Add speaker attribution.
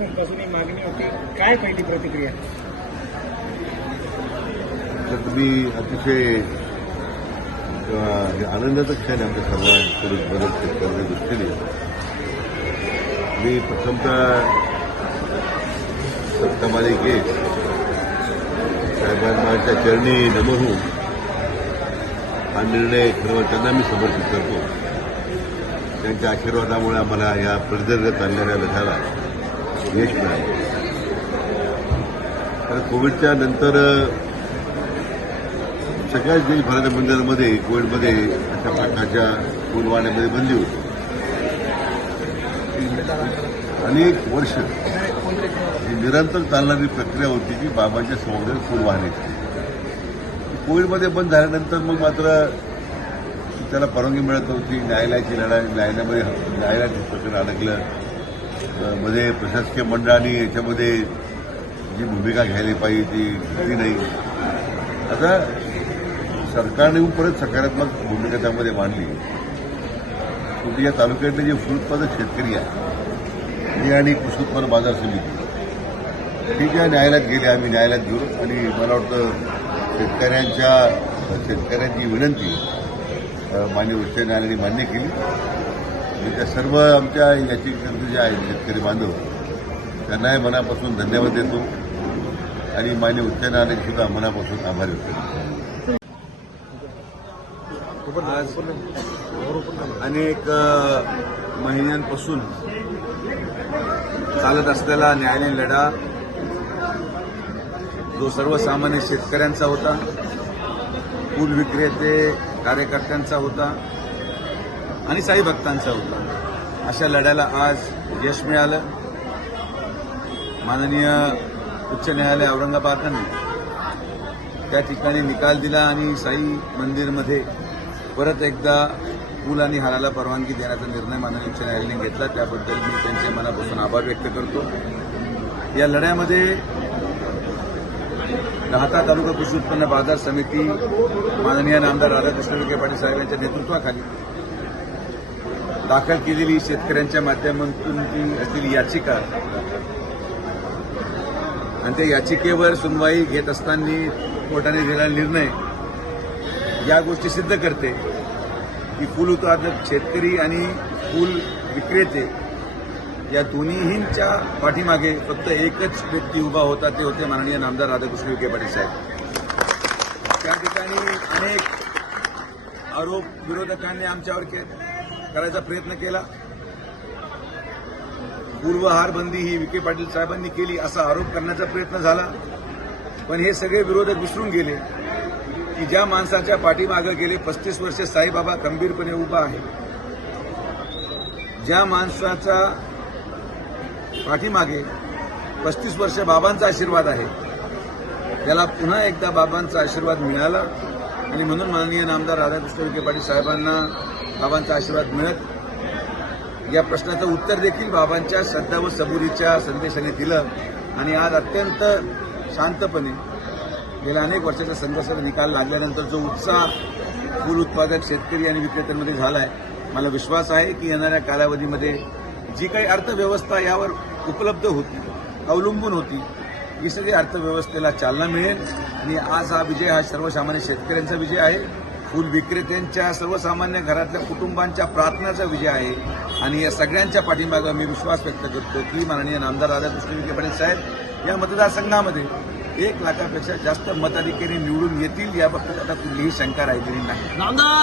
Speaker 1: मागणी होती काय पहिली प्रतिक्रिया
Speaker 2: तर तुम्ही अतिशय आनंदाचं क्षण आमच्या सर्वांकडून मदत शेतकऱ्यांच्या दृष्टीने मी प्रथमतः सत्तामालिके साहेबांच्या चरणी नमन हा निर्णय खरोखर त्यांना मी समर्पित करतो त्यांच्या आशीर्वादामुळे आम्हाला या प्रदीर्घ चालणाऱ्या लढ्याला यश मिळालं कोविडच्या नंतर सगळ्याच देशभरात मंदिरांमध्ये कोविडमध्ये अशा प्रकारच्या फुलवाड्यामध्ये बंदी होती अनेक वर्ष ही निरंतर चालणारी प्रक्रिया होती की बाबांच्या समोर फूल वाहण्याची कोविडमध्ये बंद झाल्यानंतर मग मात्र त्याला परवानगी मिळत नव्हती न्यायालयाची लढाई न्यायालयामध्ये न्यायालयात प्रकरण अडकलं मध्ये प्रशासकीय मंडळाने याच्यामध्ये जी भूमिका घ्यायला पाहिजे ती घेतली नाही आता सरकारने परत सकारात्मक भूमिका त्यामध्ये मांडली तुम्ही या तालुक्यातले जे फूल उत्पादक शेतकरी आहे ते आणि कृषी उत्पन्न बाजार समिती ही ज्या न्यायालयात गेले आम्ही न्यायालयात घेऊ आणि मला वाटतं शेतकऱ्यांच्या शेतकऱ्यांची विनंती मान्य उच्च न्यायालयाने मान्य केली आणि त्या सर्व आमच्या याचिकांचे जे आहेत शेतकरी बांधव त्यांनाही मनापासून धन्यवाद देतो आणि मान्य उच्च न्यायालय सुद्धा मनापासून आभार व्यक्त
Speaker 3: आज अनेक महिन्यांपासून चालत असलेला न्यायालयीन लढा जो सर्वसामान्य शेतकऱ्यांचा होता पूल विक्रेते कार्यकर्त्यांचा होता आणि साई भक्तांचा होता अशा लढ्याला आज यश मिळालं माननीय उच्च न्यायालय औरंगाबादने त्या ठिकाणी निकाल दिला आणि साई मंदिरमध्ये परत एकदा पूल आणि हाराला परवानगी देण्याचा निर्णय माननीय उच्च न्यायालयाने घेतला त्याबद्दल मी त्यांचे मनापासून आभार व्यक्त करतो या लढ्यामध्ये राहता तालुका कृषी उत्पन्न बाजार समिती माननीय नामदार राधाकृष्ण विखे पाटील साहेब यांच्या नेतृत्वाखाली दाखल केलेली शेतकऱ्यांच्या माध्यमातून जी असलेली याचिका आणि त्या याचिकेवर सुनवाई घेत असताना कोर्टाने दिलेला निर्णय या गोष्टी सिद्ध करते की फुल उत्पादक शेतकरी आणि फूल विक्रेते या दोन्हींच्या पाठीमागे फक्त एकच व्यक्ती उभा होता ते होते माननीय नामदार राधाकृष्ण विखे पाटील साहेब त्या ठिकाणी अनेक आरोप विरोधकांनी आमच्यावर केले करायचा प्रयत्न केला पूर्वहारबंदी ही विखे पाटील साहेबांनी केली असा आरोप करण्याचा प्रयत्न झाला पण हे सगळे विरोधक विसरून गेले की ज्या माणसाच्या पाठीमागं गेले पस्तीस वर्षे साईबाबा गंभीरपणे उभा आहे ज्या माणसाचा पाठीमागे पस्तीस वर्ष बाबांचा आशीर्वाद आहे त्याला पुन्हा एकदा बाबांचा आशीर्वाद मिळाला आणि म्हणून माननीय नामदार राधाकृष्ण विखे पाटील साहेबांना बाबांचा आशीर्वाद मिळत या प्रश्नाचं उत्तर देखील बाबांच्या श्रद्धा व सबुरीच्या संदेशाने दिलं आणि आज अत्यंत शांतपणे गेल्या अनेक वर्षाचा संघर्षाचा निकाल लागल्यानंतर जो उत्साह फूल उत्पादक शेतकरी आणि विक्रेत्यांमध्ये झाला आहे मला विश्वास आहे की येणाऱ्या कालावधीमध्ये जी काही अर्थव्यवस्था यावर उपलब्ध होती अवलंबून होती ही अर्थव्यवस्थेला चालना मिळेल आणि आज हा विजय हा सर्वसामान्य शेतकऱ्यांचा विजय आहे फुल विक्रेत्यांच्या सर्वसामान्य घरातल्या कुटुंबांच्या प्रार्थनाचा विजय आहे आणि या सगळ्यांच्या पाठिंबाला मी विश्वास व्यक्त करतो की माननीय नामदार राधाकृष्ण विखे पाटील साहेब या मतदारसंघामध्ये एक लाखापेक्षा जास्त मताधिकारी निवडून येतील याबाबत आता कुठलीही शंका राहिलेली नाही